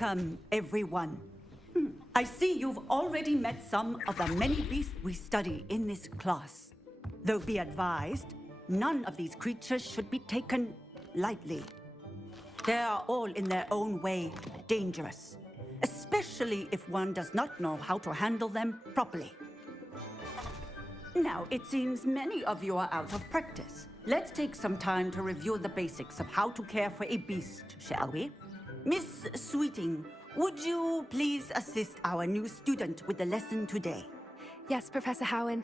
Welcome, everyone. I see you've already met some of the many beasts we study in this class. Though be advised, none of these creatures should be taken lightly. They are all in their own way dangerous, especially if one does not know how to handle them properly. Now, it seems many of you are out of practice. Let's take some time to review the basics of how to care for a beast, shall we? Miss Sweeting, would you please assist our new student with the lesson today? Yes, Professor Howen.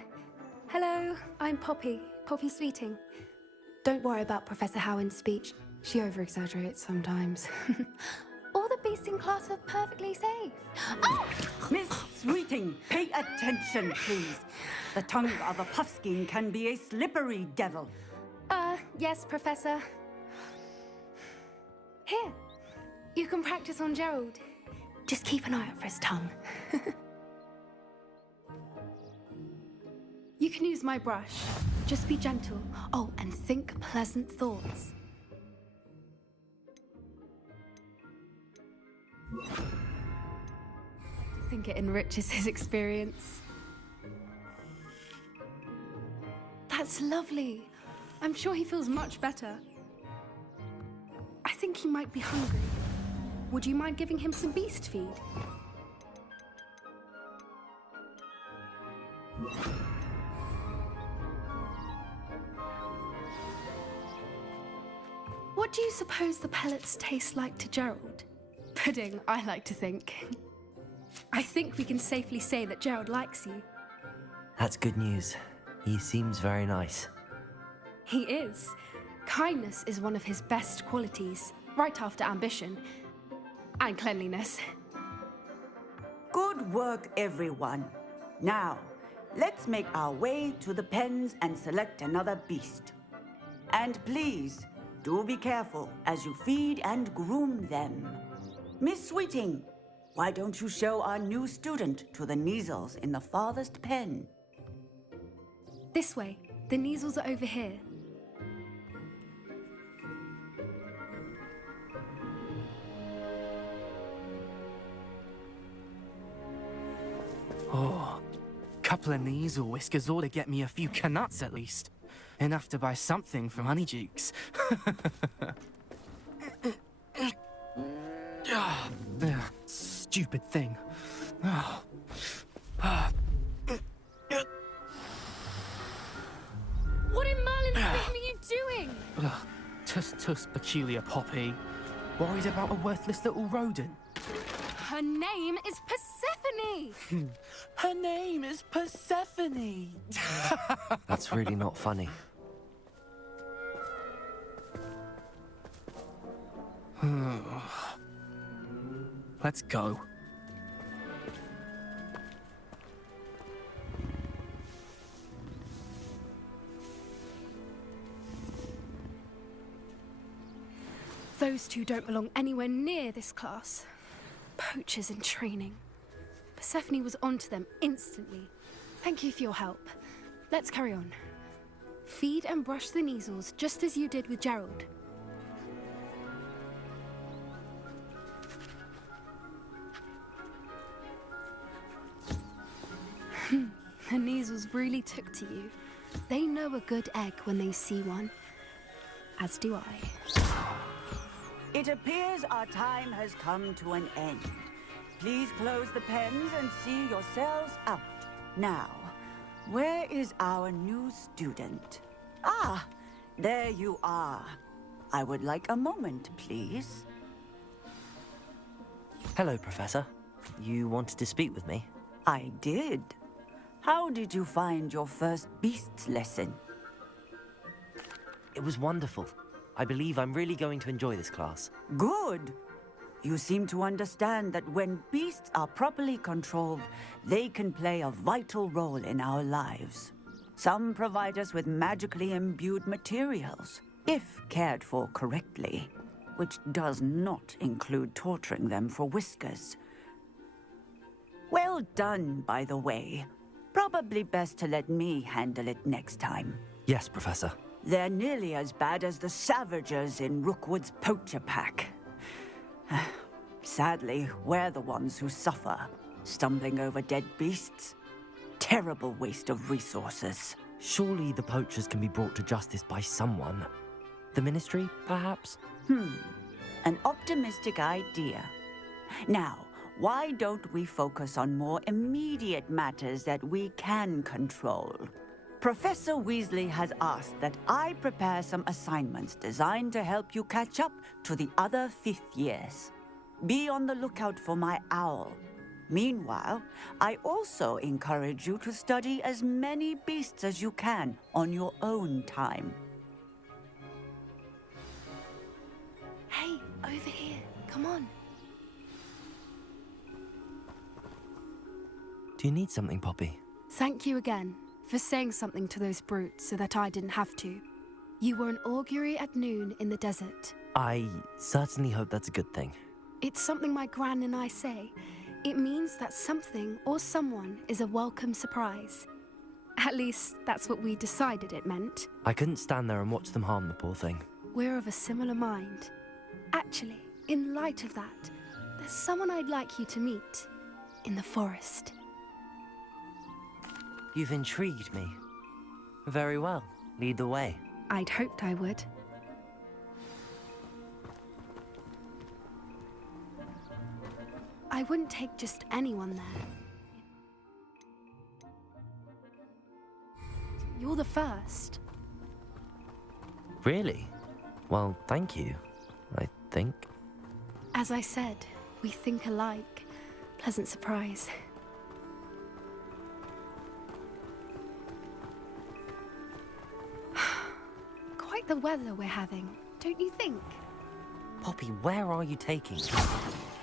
Hello, I'm Poppy Sweeting. Don't worry about Professor Howen's speech. She over-exaggerates sometimes. All the beasts in class are perfectly safe. Oh! Miss Sweeting, pay attention, please. The tongue of a puffskein can be a slippery devil. Yes, Professor. Here, you can practice on Gerald. Just keep an eye out for his tongue. You can use my brush. Just be gentle. Oh, and think pleasant thoughts. I think it enriches his experience. That's lovely. I'm sure he feels much better. I think he might be hungry. Would you mind giving him some beast feed? What do you suppose the pellets taste like to Gerald? Pudding, I like to think. I think we can safely say that Gerald likes you. That's good news. He seems very nice. He is. Kindness is one of his best qualities, right after ambition. And cleanliness. Good work, everyone. Now, let's make our way to the pens and select another beast. And please, do be careful as you feed and groom them. Miss Sweeting, why don't you show our new student to the Neasels in the farthest pen? This way. The Neasels are over here. Oh, couple of Neasel whiskers ought to get me a few canuts at least. Enough to buy something from Honeydukes. Stupid thing. Oh. What in Merlin's name are you doing? Tuss, peculiar Poppy. Worried about a worthless little rodent. Her name is Persephone! Her name is Persephone! That's really not funny. Let's go. Those two don't belong anywhere near this class. Poachers in training. Persephone was onto them instantly. Thank you for your help. Let's carry on. Feed and brush the Neasels just as you did with Gerald. The Neasels really took to you. They know a good egg when they see one. As do I. It appears our time has come to an end. Please close the pens and see yourselves out. Now, where is our new student? Ah, there you are. I would like a moment, please. Hello, Professor. You wanted to speak with me? I did. How did you find your first beasts lesson? It was wonderful. I believe I'm really going to enjoy this class. Good. You seem to understand that when beasts are properly controlled, they can play a vital role in our lives. Some provide us with magically imbued materials, if cared for correctly, which does not include torturing them for whiskers. Well done, by the way. Probably best to let me handle it next time. Yes, Professor. They're nearly as bad as the Savagers in Rookwood's poacher pack. Sadly, we're the ones who suffer, stumbling over dead beasts. Terrible waste of resources. Surely the poachers can be brought to justice by someone. The Ministry, perhaps? An optimistic idea. Now, why don't we focus on more immediate matters that we can control? Professor Weasley has asked that I prepare some assignments designed to help you catch up to the other fifth years. Be on the lookout for my owl. Meanwhile, I also encourage you to study as many beasts as you can on your own time. Hey, over here. Come on. Do you need something, Poppy? Thank you again for saying something to those brutes so that I didn't have to. You were an augury at noon in the desert. I certainly hope that's a good thing. It's something my gran and I say. It means that something or someone is a welcome surprise. At least, that's what we decided it meant. I couldn't stand there and watch them harm the poor thing. We're of a similar mind. Actually, in light of that, there's someone I'd like you to meet in the forest. You've intrigued me. Very well. Lead the way. I'd hoped I would. I wouldn't take just anyone there. You're the first. Really? Well, thank you, I think. As I said, we think alike. Pleasant surprise. Quite the weather we're having, don't you think? Poppy, where are you taking me?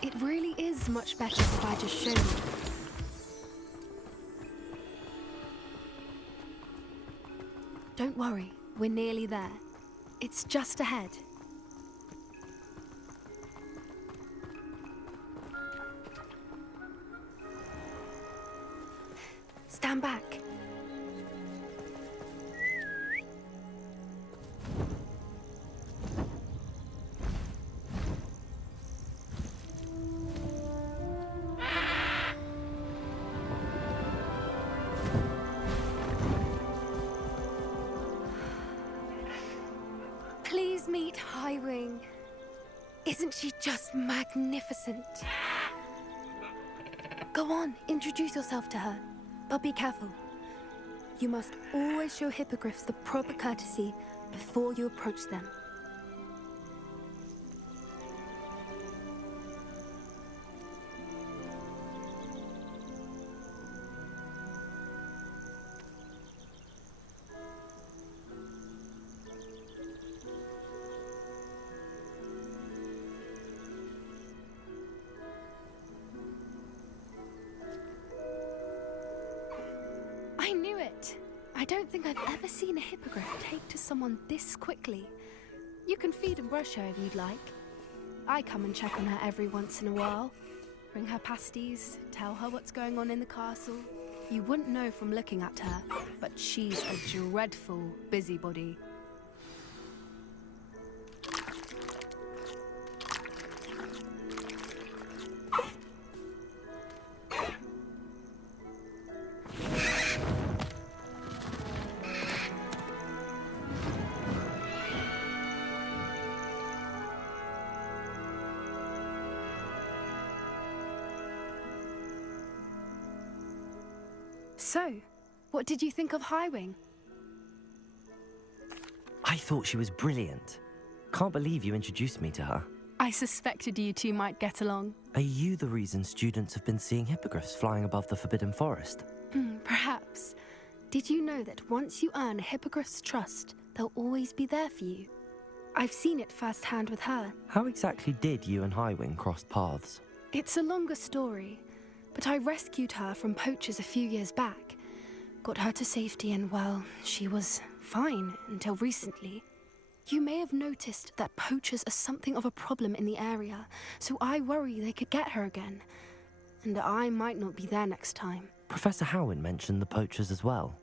It really is much better if I just show you. Don't worry, we're nearly there. It's just ahead. Stand back. Please meet Highwing. Isn't she just magnificent? Go on, introduce yourself to her. But be careful. You must always show hippogriffs the proper courtesy before you approach them. I knew it! I don't think I've ever seen a hippogriff take to someone this quickly. You can feed and brush her if you'd like. I come and check on her every once in a while. Bring her pasties, tell her what's going on in the castle. You wouldn't know from looking at her, but she's a dreadful busybody. So, what did you think of Highwing? I thought she was brilliant. Can't believe you introduced me to her. I suspected you two might get along. Are you the reason students have been seeing hippogriffs flying above the Forbidden Forest? Perhaps. Did you know that once you earn a hippogriff's trust, they'll always be there for you? I've seen it firsthand with her. How exactly did you and Highwing cross paths? It's a longer story, but I rescued her from poachers a few years back. Got her to safety and, well, she was fine until recently. You may have noticed that poachers are something of a problem in the area, so I worry they could get her again. And I might not be there next time. Professor Howin mentioned the poachers as well.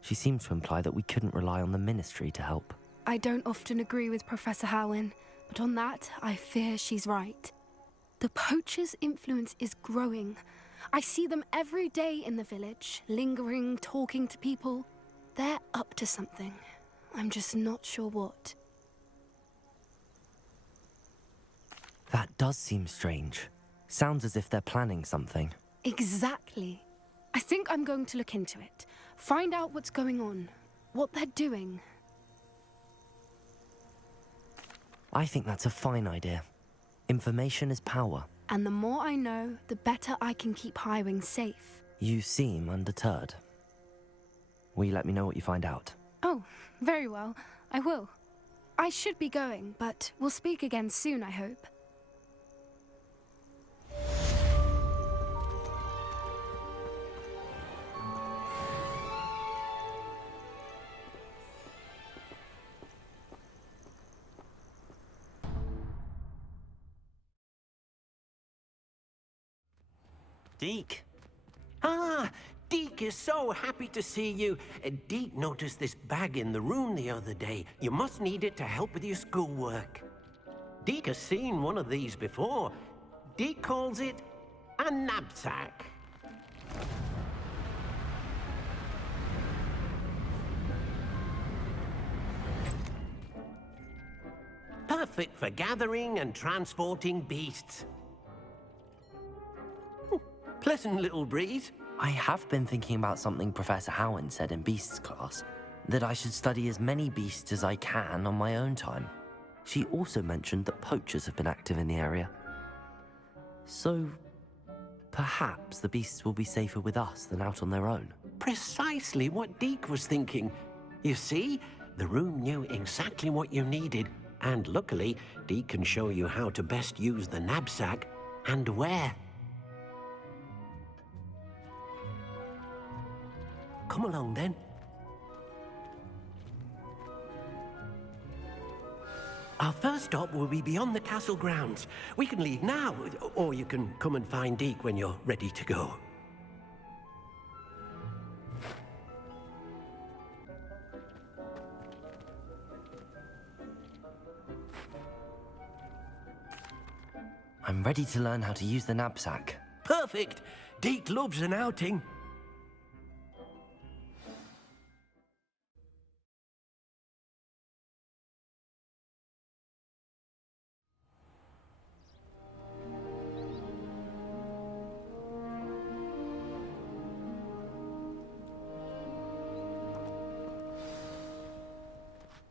She seemed to imply that we couldn't rely on the Ministry to help. I don't often agree with Professor Howin, but on that, I fear she's right. The poachers' influence is growing. I see them every day in the village, lingering, talking to people. They're up to something. I'm just not sure what. That does seem strange. Sounds as if they're planning something. Exactly. I think I'm going to look into it. Find out what's going on, what they're doing. I think that's a fine idea. Information is power. And the more I know, the better I can keep Highwing safe. You seem undeterred. Will you let me know what you find out? Oh, very well. I will. I should be going, but we'll speak again soon, I hope. Deke! Ah, Deke is so happy to see you. Deke noticed this bag in the room the other day. You must need it to help with your schoolwork. Deke has seen one of these before. Deke calls it a knapsack. Perfect for gathering and transporting beasts. Pleasant little breeze. I have been thinking about something Professor Howard said in Beasts class, that I should study as many beasts as I can on my own time. She also mentioned that poachers have been active in the area. So, perhaps the beasts will be safer with us than out on their own. Precisely what Deke was thinking. You see, the room knew exactly what you needed, and luckily, Deke can show you how to best use the knapsack and where. Come along, then. Our first stop will be beyond the castle grounds. We can leave now, or you can come and find Deke when you're ready to go. I'm ready to learn how to use the knapsack. Perfect! Deke loves an outing.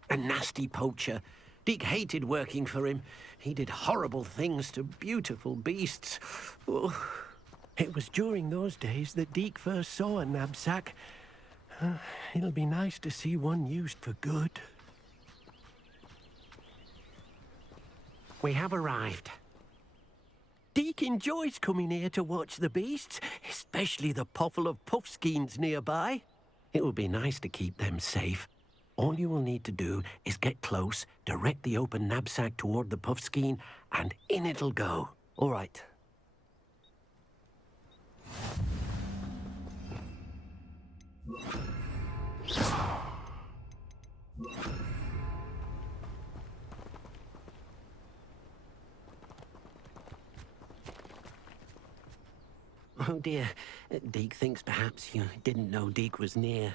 A nasty poacher. Deke hated working for him. He did horrible things to beautiful beasts. Oh. It was during those days that Deke first saw a knapsack. It'll be nice to see one used for good. We have arrived. Deke enjoys coming here to watch the beasts, especially the potful of puffskeins nearby. It will be nice to keep them safe. All you will need to do is get close, direct the open knapsack toward the puffskein, and in it'll go. All right. Oh dear, Deke thinks perhaps you didn't know Deke was near.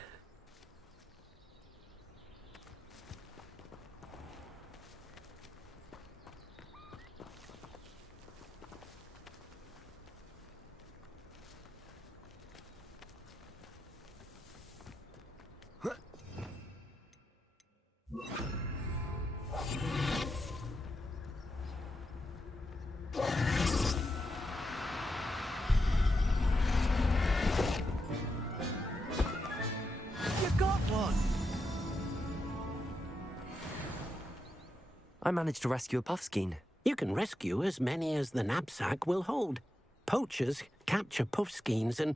I managed to rescue a puffskein. You can rescue as many as the knapsack will hold. Poachers capture puffskeins and,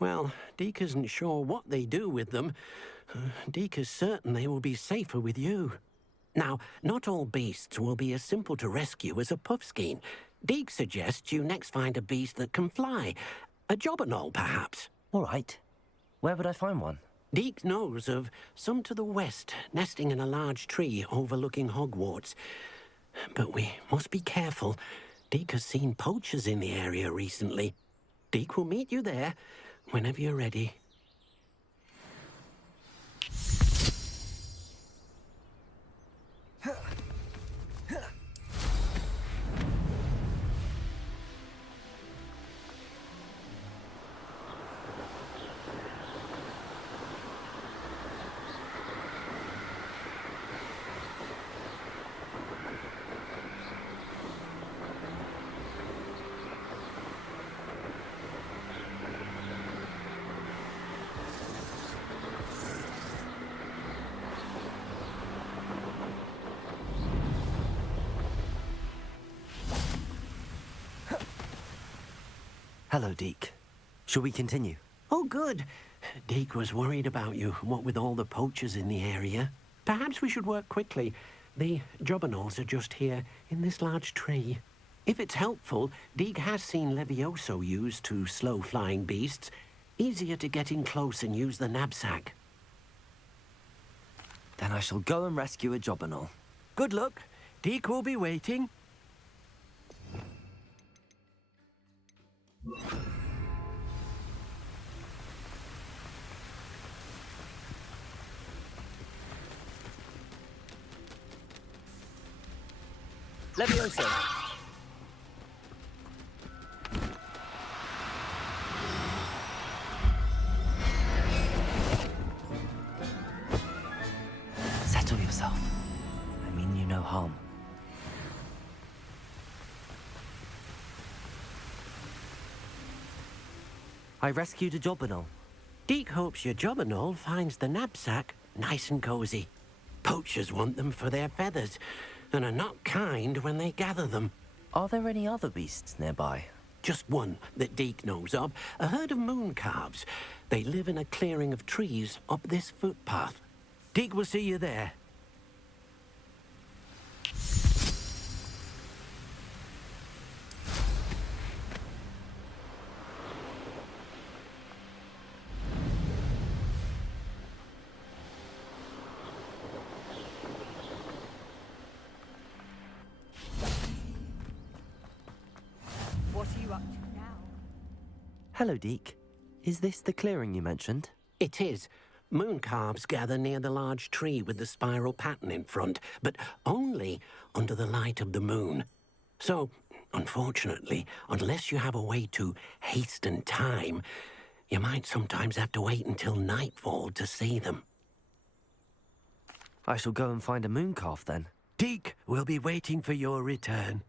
well, Deke isn't sure what they do with them. Deke is certain they will be safer with you. Now, not all beasts will be as simple to rescue as a puffskein. Deke suggests you next find a beast that can fly. A jobberknoll, perhaps. All right. Where would I find one? Deke knows of some to the west, nesting in a large tree overlooking Hogwarts. But we must be careful. Deke has seen poachers in the area recently. Deke will meet you there whenever you're ready. Hello, Deke. Shall we continue? Oh, good. Deke was worried about you, what with all the poachers in the area. Perhaps we should work quickly. The jobberknolls are just here, in this large tree. If it's helpful, Deke has seen Levioso used to slow flying beasts. Easier to get in close and use the knapsack. Then I shall go and rescue a jobberknoll. Good luck. Deke will be waiting. Levioso! Settle yourself. I mean you no harm. I rescued a jobberknoll. Deke hopes your jobberknoll finds the knapsack nice and cozy. Poachers want them for their feathers, and are not kind when they gather them. Are there any other beasts nearby? Just one that Deke knows of, a herd of moon calves. They live in a clearing of trees up this footpath. Deke will see you there. What are you up to now? Hello, Deke. Is this the clearing you mentioned? It is. Moon calves gather near the large tree with the spiral pattern in front, but only under the light of the moon. So, unfortunately, unless you have a way to hasten time, you might sometimes have to wait until nightfall to see them. I shall go and find a moon calf then. Deke will be waiting for your return.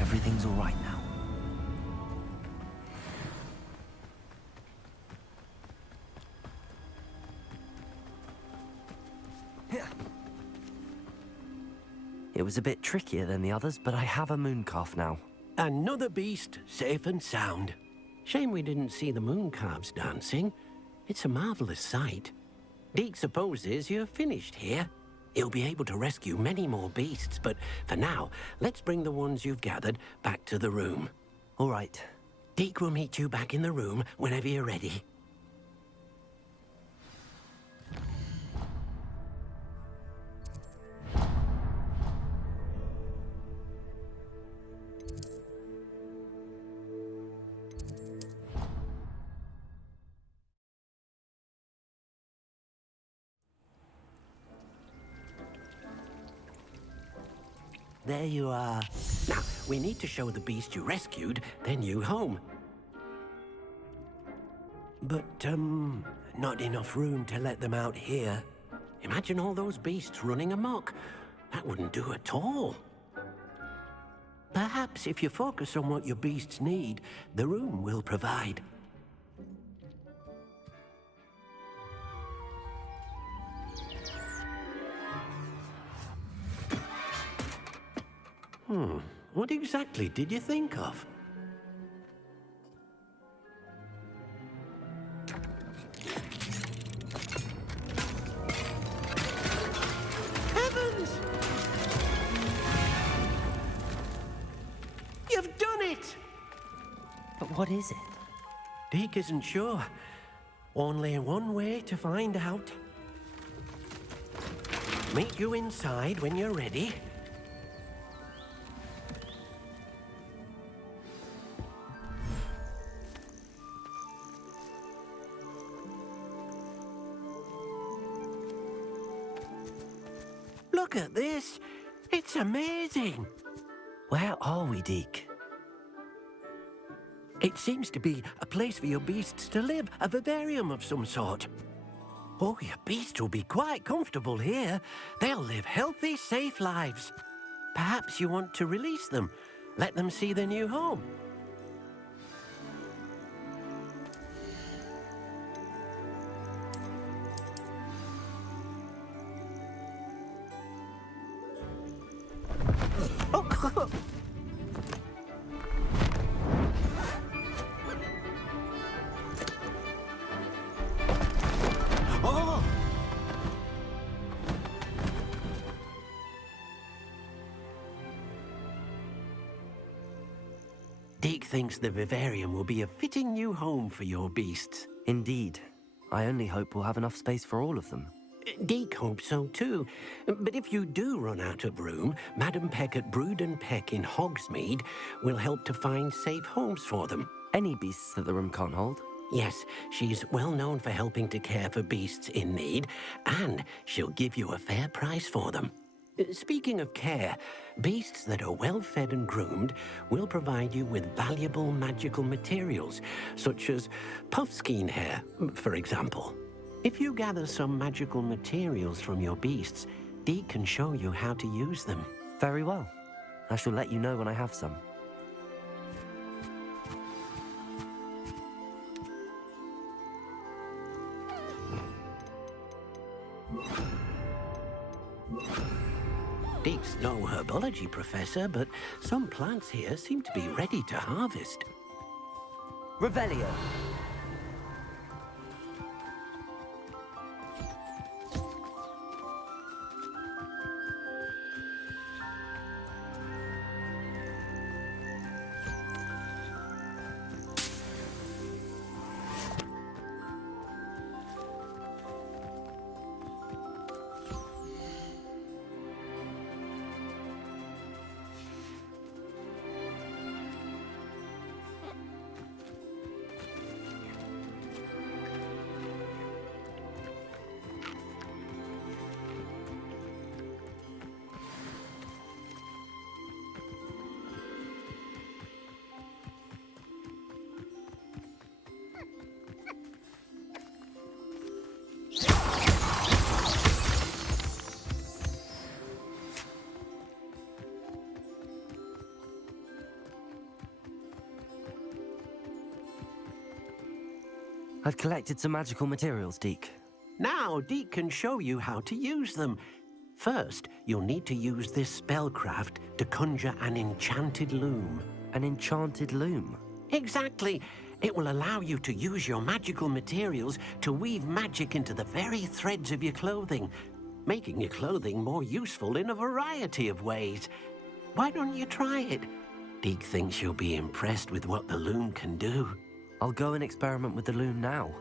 Everything's all right now. It was a bit trickier than the others, but I have a moon calf now. Another beast, safe and sound. Shame we didn't see the moon calves dancing. It's a marvelous sight. Deke supposes you're finished here. He'll be able to rescue many more beasts, but for now, let's bring the ones you've gathered back to the room. All right. Deke will meet you back in the room whenever you're ready. There you are. Now, we need to show the beast you rescued their new home. But, not enough room to let them out here. Imagine all those beasts running amok. That wouldn't do at all. Perhaps if you focus on what your beasts need, the room will provide. What exactly did you think of? Heavens! You've done it! But what is it? Deke isn't sure. Only one way to find out. Meet you inside when you're ready. Look at this. It's amazing. Where are we, Deke? It seems to be a place for your beasts to live, a vivarium of some sort. Oh, your beasts will be quite comfortable here. They'll live healthy, safe lives. Perhaps you want to release them, let them see their new home. Oh! Deke thinks the vivarium will be a fitting new home for your beasts. Indeed. I only hope we'll have enough space for all of them. Deke hopes so too. But if you do run out of room, Madam Peck at Brood and Peck in Hogsmeade will help to find safe homes for them. Any beasts that the room can't hold? Yes, she's well known for helping to care for beasts in need, and she'll give you a fair price for them. Speaking of care, beasts that are well fed and groomed will provide you with valuable magical materials, such as puffskein hair, for example. If you gather some magical materials from your beasts, Deke can show you how to use them. Very well. I shall let you know when I have some. Deke's no herbology professor, but some plants here seem to be ready to harvest. Revelio. I've collected some magical materials, Deke. Now, Deke can show you how to use them. First, you'll need to use this spellcraft to conjure an enchanted loom. An enchanted loom. Exactly. It will allow you to use your magical materials to weave magic into the very threads of your clothing, making your clothing more useful in a variety of ways. Why don't you try it? Deke thinks you'll be impressed with what the loom can do. I'll go and experiment with the loom now.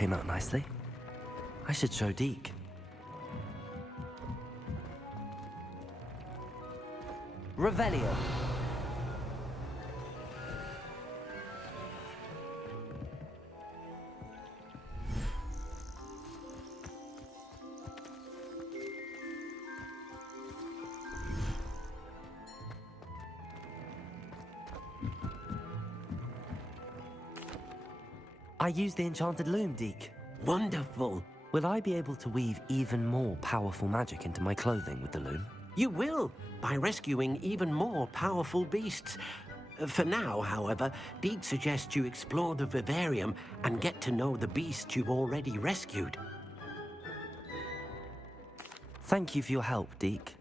came out nicely. I should show Deke. Revelio. I used the enchanted loom, Deke. Wonderful. Will I be able to weave even more powerful magic into my clothing with the loom? You will, by rescuing even more powerful beasts. For now, however, Deke suggests you explore the vivarium and get to know the beasts you've already rescued. Thank you for your help, Deke.